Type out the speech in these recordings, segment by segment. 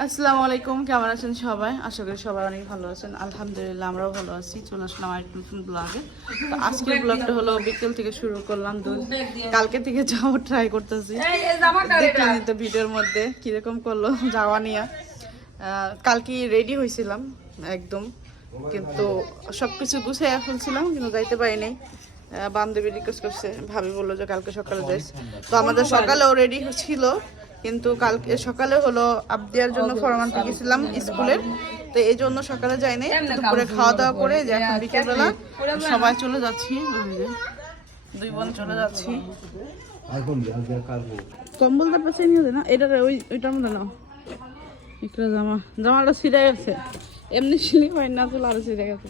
আসসালামু আলাইকুম কেমন আছেন সবাই? আশা করি সবাই অনেক ভালো আছেন। আলহামদুলিল্লাহ আমরাও ভালো আছি। চলে আসলাম আরেকটু নতুন ব্লগে তো আজকের ব্লগটা হলো বিকেল থেকে শুরু করলাম দু- কালকে থেকে যাওয়া ট্রাই করতেছি। দেখলেন তো ভিডিওর মধ্যে কীরকম করল যাওয়া নিয়ে। কালকে রেডি হয়েছিলাম একদম। কিন্তু সব কিছু গুছিয়ে ফেলছিলাম কিন্তু যাইতে পারি নাই বান্ধবী রিকোয়েস্ট করছে ভাবি বলল যে কালকে সকালে যাইস। তো আমাদের সকালেও রেডি ছিল। কিন্তু কালকে সকালে হলো আবদিয়ার জন্য ফরমান গেছিলাম স্কুলের। তো এই জন্য সকালে যাই নাই দুপুরে খাওয়া দাওয়া করে এখন বিকেলবেলা সবাই চলে যাচ্ছি। দুই বোন চলে যাচ্ছি। কম্বলটা পাশে নিয়ে না, এটা ওই ওইটার মধ্যে নাও। একটা জামা। জামাটা ছিঁড়ে গেছে। এমনি সিলি হয় না, চলে আরও ছিঁড়ে গেছে।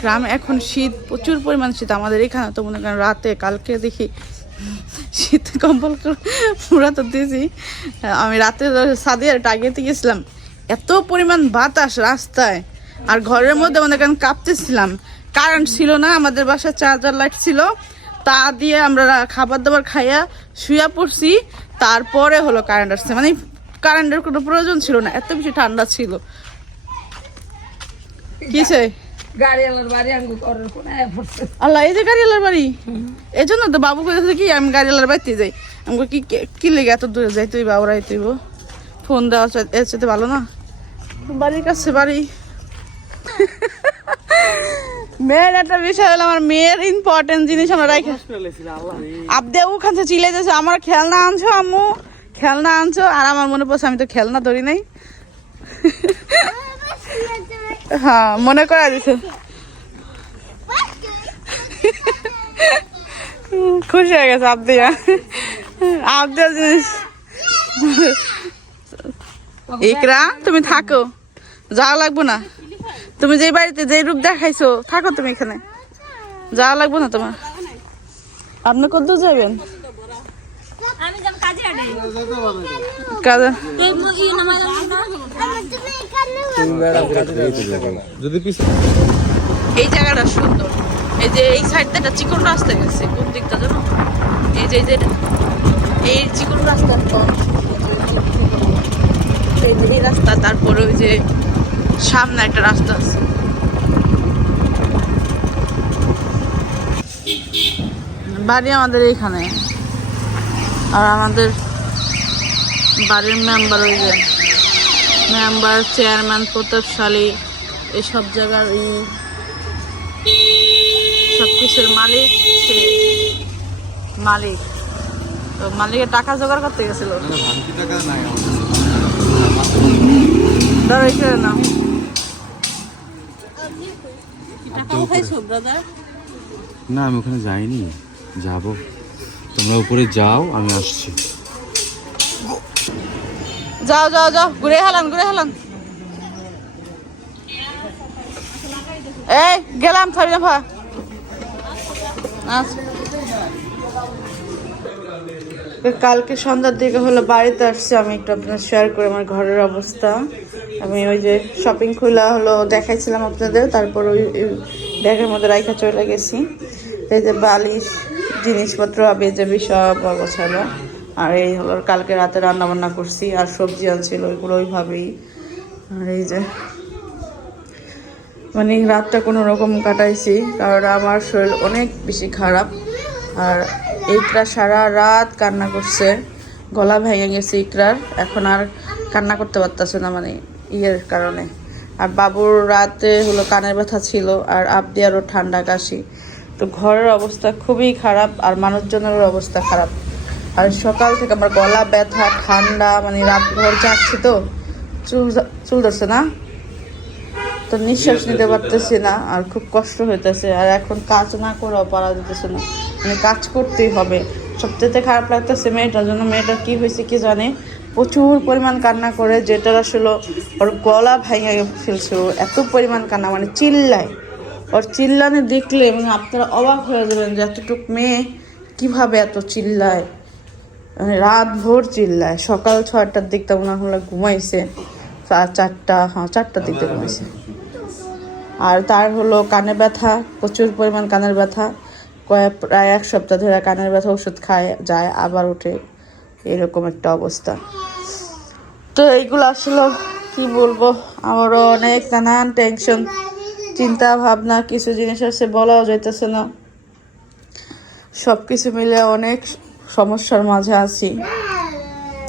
গ্রামে এখন শীত, প্রচুর পরিমাণ শীত আমাদের এখানে, তো মনে করেন রাতে, কালকে দেখি শীত কম্বল পুরা তো দিয়েছি। আমি রাতে সাদিয়ার টাগিয়েতে গেছিলাম এত পরিমাণ বাতাস রাস্তায়। আর ঘরের মধ্যে মনে করেন কাঁপতেছিলাম। কারেন্ট ছিল না, আমাদের বাসায় চার্জার লাইট ছিল। তা দিয়ে আমরা খাবার দাবার খাইয়া শুয়া পড়ছি। তারপরে হলো কারেন্ট আসছে। মানে কারেন্টের কোনো প্রয়োজন ছিল না। এত বেশি ঠান্ডা ছিল। কিসে গাড়িওয়ালার বাড়ি আঙ্গু করার কোন পড়ছে। আল্লাহ এই যে গাড়িওয়ালার বাড়ি? এই জন্য তো বাবু কি আমি গাড়িওয়ালার বাড়িতে যাই। কি কি- কি লেগে এত দূরে যাই তুই বাবুরা ফোন দেওয়া এর চাইতে ভালো না? বাড়ির কাছে বাড়ি। মেয়ের একটা বিষয় হলো আমার মেয়ের ইম্পর্টেন্ট জিনিস আমরা রাখি আবদে ওখান থেকে চিলে যাচ্ছে আমার খেলনা আনছো আম্মু। খেলনা আনছো আর আমার মনে পড়ছে আমি তো খেলনা ধরি নাই। হ্যাঁ মনে করা দিছে। খুশি হয়ে গেছে আবদিয়া। আবদিয়া জিনিস। ইকরা, তুমি থাকো। যাওয়া লাগবো না। তুমি যে বাড়িতে যে রূপ দেখাইছো, থাকো তুমি এখানে। যাওয়া লাগবো না তোমার। আপনি কত যাবেন? আমি যাব কাজে আডে কাজে এই যদি এই জায়গাটা সুন্দর। এই যে এই সাইডটা একটা চিকন রাস্তা গেছে কোন দিকটা জানো? এই যে এই যে এই চিকন রাস্তা এই এই রাস্তা তারপরে ওই যে সামনে একটা রাস্তা আছে। বাড়ি আমাদের এইখানে। আর আমাদের বাড়ির মেম্বার ওই যে মেম্বার চেয়ারম্যান প্রতাপশালী এসব জায়গার এই সব কিছুর মালিক সে মালিক। তো মালিকের টাকা জোগাড় করতে গেছিল। ধরো এখানে না আমি ওখানে যাইনি। যাব। তোমরা উপরে যাও, আমি আসছি। যাও যাও যাও, ঘুরে হেলান ঘুরে হেলান। এই, গেলাম থাকবি না ভা। কালকে সন্ধ্যার দিকে হলো, বাড়িতে আসছি আমি একটু আপনার শেয়ার করে আমার ঘরের অবস্থা। আমি ওই যে শপিং খোলা হলো, দেখাইছিলাম আপনাদের, তারপর ওই ব্যাগের মধ্যে রাইখা চলে গেছি। এই যে বালিশ জিনিসপত্র বেজাবি সব গোছালো আর এই হলো কালকে রাতে রান্না বান্না করছি, আর সবজি আনছিল, ওইগুলো ওইভাবেই। আর এই যে মানে রাতটা কোনো রকম কাটাইছি, কারণ আমার শরীর অনেক বেশি খারাপ। আর ইকরা সারা রাত কান্না করছে, গলা ভেঙে গেছে ইকরার। এখন আর কান্না করতে পারতেছে না মানে ইয়ের কারণে। আর বাবুর রাতে হলো কানের ব্যথা ছিল, আর আবদিয়ারও ঠান্ডা কাশি। তো ঘরের অবস্থা খুবই খারাপ আর মানুষজনেরও অবস্থা খারাপ। আর সকাল থেকে আমার গলা ব্যথা ঠান্ডা মানে রাত ভর যাচ্ছি তো চুল চুল ধরছে না? তো নিঃশ্বাস নিতে পারতেছি না। আর খুব কষ্ট হইতেছে। আর এখন কাজ না করেও পারা যেতেছে না। মানে কাজ করতেই হবে। সবচেয়ে খারাপ লাগতেছে মেয়েটার জন্য। মেয়েটার কি হয়েছে কি জানে? প্রচুর পরিমাণ কান্না করে যেটা আসলে ওর গলা ভেঙে ফেলছে। এত পরিমাণ কান্না মানে চিল্লায়। ওর চিল্লানে দেখলে মানে আপনারা অবাক হয়ে যাবেন যে এতটুক মেয়ে কীভাবে এত চিল্লায়। মানে রাত ভোর চিল্লায়। সকাল ছয়টার দিকটা মনে হলো ঘুমাইছে। চারটা হ্যাঁ চারটার দিকটা ঘুমাইছে। আর তার হলো কানে ব্যথা, প্রচুর পরিমাণ কানের ব্যথা। কয়েক, প্রায় এক সপ্তাহ ধরে কানের ব্যথা, ওষুধ খায়, যায়, আবার ওঠে। এরকম একটা অবস্থা। তো এইগুলো আসলে কি বলব? আমারও অনেক নানান টেনশন চিন্তা, ভাবনা, কিছু জিনিস আছে, বলাও যাইতেছে না। সব কিছু মিলে অনেক সমস্যার মাঝে আছি।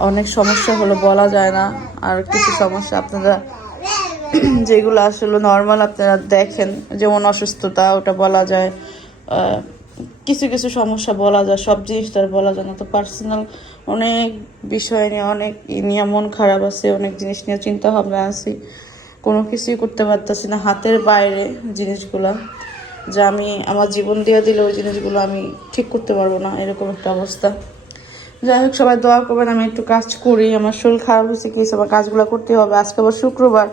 অনেক সমস্যা হলো বলা যায় না। আর কিছু সমস্যা আপনারা যেগুলো আসলে নর্মাল আপনারা দেখেন, যেমন অসুস্থতা, ওটা বলা যায়। কিছু কিছু সমস্যা বলা যায়, সব জিনিস তো আর বলা যায় না। তো পার্সোনাল অনেক বিষয় নিয়ে, অনেক নিয়ে মন খারাপ আছে, অনেক জিনিস নিয়ে চিন্তা ভাবনা আছি। কোনো কিছুই করতে পারতেছি না। হাতের বাইরে জিনিসগুলো, যা আমি আমার জীবন দিয়ে দিলে ওই জিনিসগুলো আমি ঠিক করতে পারব না, এরকম একটা অবস্থা। যাই হোক, সবাই দোয়া করবেন, আমি একটু কাজ করি, আমার শরীর খারাপ হয়েছে, কি আমার কাজগুলো করতে হবে। আজকে আবার শুক্রবার,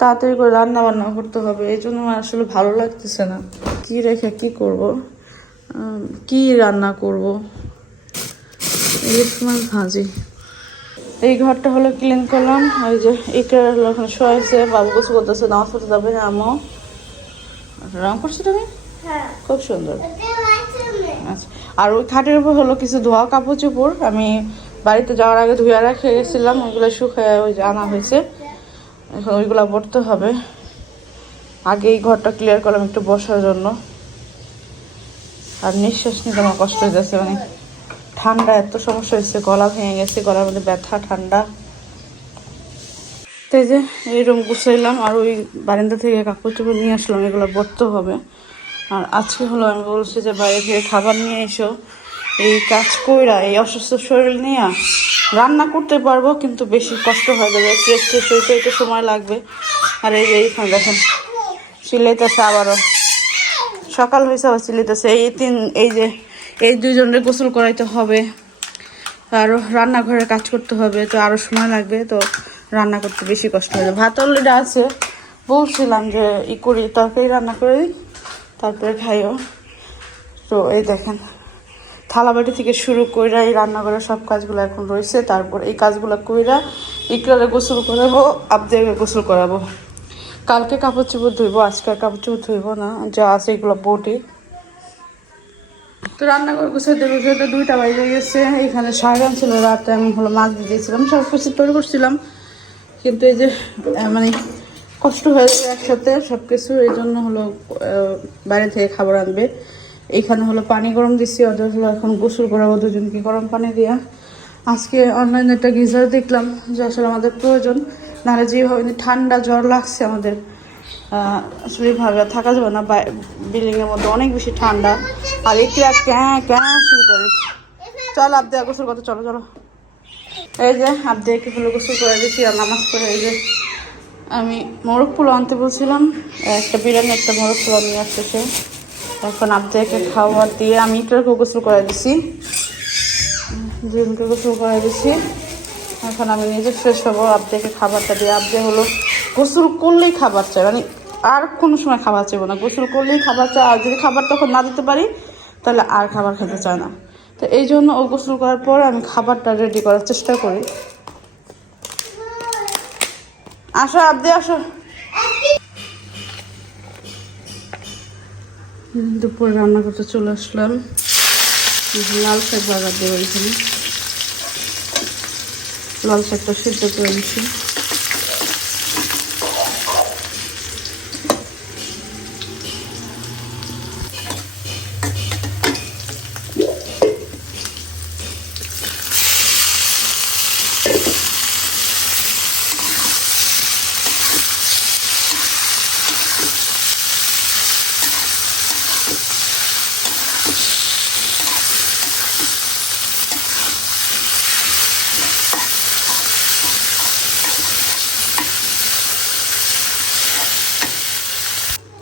তাড়াতাড়ি করে রান্না বান্না করতে হবে, এই জন্য আমার আসলে ভালো লাগতেছে না। কি রেখে কি করব? কি রান্না করব? ইলিশ মাছ ভাজি। এই ঘরটা হলো ক্লিন করলাম। ওই যে ইকরা হলো শোয়াইছে বাবু গোসু করতেছে নামাজ পড়তে যাবে আমও রং করছ তুমি? খুব সুন্দর। আচ্ছা আর ওই খাটের উপর হলো কিছু ধোয়া কাপড় চোপড়। আমি বাড়িতে যাওয়ার আগে ধুয়ে রেখে গেছিলাম ওইগুলো শুকায় ওই যে আনা হয়েছে। এখন ওইগুলো পড়তে হবে। আগে এই ঘরটা ক্লিয়ার করলাম একটু বসার জন্য। আর নিঃশ্বাস নিতে আমার কষ্ট হয়ে যাচ্ছে মানে ঠান্ডা, এত সমস্যা হয়েছে, গলা ভেঙে গেছে, গলার মধ্যে ব্যথা, ঠান্ডা। তাই যে, এই রুম গুছাইলাম, আর ওই বারান্দা থেকে কাপড় চোপড় নিয়ে আসলাম, এগুলো পড়তে হবে। আর আজকে হলো আমি বলছি যে, বাইরে থেকে খাবার নিয়ে এসো। এই কাজ কইরা, এই অসুস্থ শরীর নিয়ে রান্না করতে পারব, কিন্তু বেশি কষ্ট হয়ে যাবে। ফ্রেশ ট্রেশ হইতে একটু সময় লাগবে। আর এই যে, এইখানে দেখেন, সিলাইতেছে আবারও। সকাল হয়েছে আবার সিলাইতেছে। এই তিন, এই যে এই দুজনের গোসল করাইতে হবে। আরও রান্নাঘরে কাজ করতে হবে, তো আরও সময় লাগবে, তো রান্না করতে বেশি কষ্ট হবে ভাত অলরেডি আছে। বলছিলাম যে ই করি, তরকারি রান্না করে দিই তারপরে খাইও। তো এই দেখেন থালাবাটি থেকে শুরু কইরা এই রান্নাঘরের সব কাজগুলো এখন রয়েছে। তারপর এই কাজগুলো কইরা ইকরারে গোসল করাবো, আবদেরকে গোসল করাবো। কালকে কাপড় চোপড় ধুইবো, আজকে কাপড় চোপড় ধুইবো না, যা আছে এগুলো বটি। তো রান্নাঘর গুছাইতে গুছাইতে দুইটা বাজে গেছে। এখানে শাক ছিল রাতে, আমি হলো মাছ দিয়ে দিয়েছিলাম, সব কিছু তৈরি করছিলাম। কিন্তু এই যে মানে কষ্ট হয়ে যাবে একসাথে সব কিছু এই জন্য হলো বাইরে থেকে খাবার আনবে। এইখানে হলো পানি গরম দিচ্ছি ওদের হলো এখন গোসল করাবো দুজনকে গরম পানি দিয়া। আজকে অনলাইনে একটা গিজার দেখলাম, যে আসলে আমাদের প্রয়োজন। নাহলে যেভাবে ঠান্ডা জ্বর লাগছে আমাদের। আহ, আসলে ভাবে থাকা যাবে না বিল্ডিংয়ের মধ্যে অনেক বেশি ঠান্ডা। আর একটু ক্যাঁ ক্যাঁ শুরু করে চল আপ দেয়া গোসল করতে চলো চলো। এই যে আপ দেয়াকে হলো গোসল করে দিয়েছি আর নামাজ পড়ে এই যে আমি মোরগ পোলাও আনতে বলছিলাম একটা বিরিয়ানি একটা মোরগ পোলাও নিয়ে আসছে সে এখন আবদাকে খাওয়ার দিয়ে আমি ইটারকে গোসল করে দিছি। জিমকে গোসল করে দিছি। এখন আমি নিজে ফ্রেশ হব আবদাকে খাবারটা দিয়ে। আবদে হলো গোসল করলেই খাবার চাই। মানে আর কোনো সময় খাবার চাইব না। গোসল করলেই খাবার চাই। আর যদি খাবার তখন না দিতে পারি, তাহলে আর খাবার খেতে চায় না। তো এই জন্য ও গোসল করার পর আমি খাবারটা রেডি করার চেষ্টা করি। আসো, আবদে, আসো। দুপুরে রান্না করতে চলে আসলাম। লাল শাক বাগার দিয়ে এখানে। লাল শাকটা সিদ্ধ করে দিচ্ছি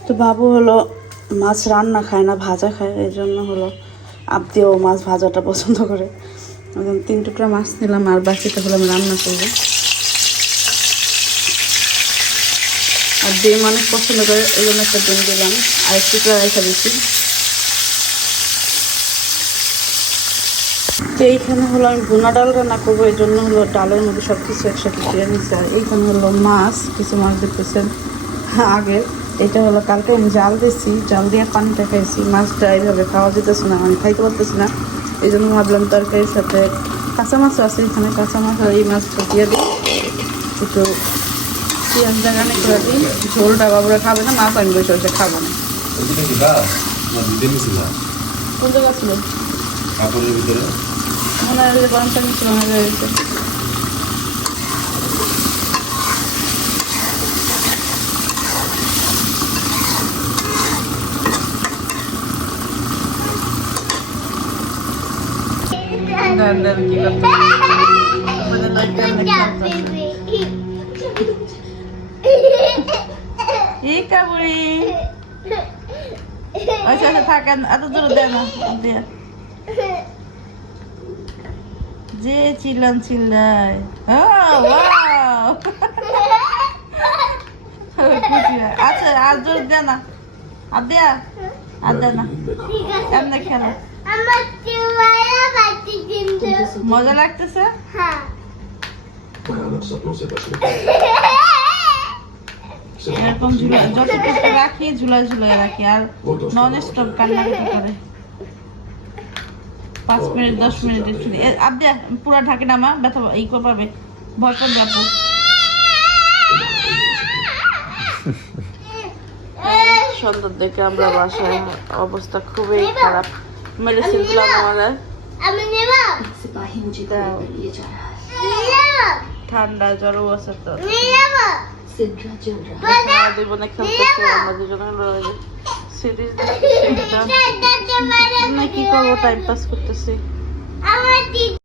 তো বাবু হলো, মাছ রান্না খায় না, ভাজা খায় এই জন্য হলো আপদিও মাছ ভাজাটা পছন্দ করে। এখন তিন টুকরা মাছ নিলাম, আর বাকিটা হলো আমি রান্না করব। আর ডিম অনেক পছন্দ করে এই জন্য একটা ডিম দিলাম, আর টুকরা রেখে দিচ্ছি তো এইখানে হলো আমি ভুনা ডাল রান্না করব এই জন্য হলো ডালের মধ্যে সব কিছু একসাথে দিয়ে নিচ্ছি আর এইখানে হলো মাছ, কিছু মাছ দেখতেছেন আগে এটা হলো কালকে আমি জাল দিয়েছি জাল দিয়ে পানিটা খাইছি। মাছটা এইভাবে খাওয়া যেতেছে না মানে খাইতে পারতেছি না। এই জন্য ভাবলাম তরকারির সাথে কাঁচা মাছ আছে এখানে কাঁচা মাছ এই মাছটা দিয়ে দিই। একটু পেঁয়াজ লাগানো করে দিই ঝোলটা বাবুরা খাবে না মাছ আমি বসে বসে খাব না। কোন জায়গা ছিল? মনে হয় গরম পানি ছিল দেন দেন কি করতে আমাদের লাইফ এই কাবুরি আচ্ছা আচ্ছা থাকেন এত দূরে দেন দিয়ে যে চিল্লান চিল্লায়। হয়। আচ্ছা আর জোর দে না। আর দেয়া আর দে না। এমনি খেলো? আমার মজা লাগতেছে? হ্যাঁ। এরকম যতটুকু রাখি ঝুলা ঝুলাই রাখি আর নন স্টপ কান্নাকাটি করে। পাঁচ মিনিট দশ মিনিট একটু দিয়ে- এ, আপ দে পুরা ঢাকে নামা ব্যথা এই করে পাবে ভয় পাবে আপু। সুন্দর দেখে আমরা বাসায় অবস্থা খুবই খারাপ। মেডিসিন প্ল্যান আমাদের আমি নেব। ঠান্ডা জ্বর আছে তো। খেলতেছে আমরা দুজনে সিরিজ দেখতেছি না কি করব টাইম পাস করতেছি।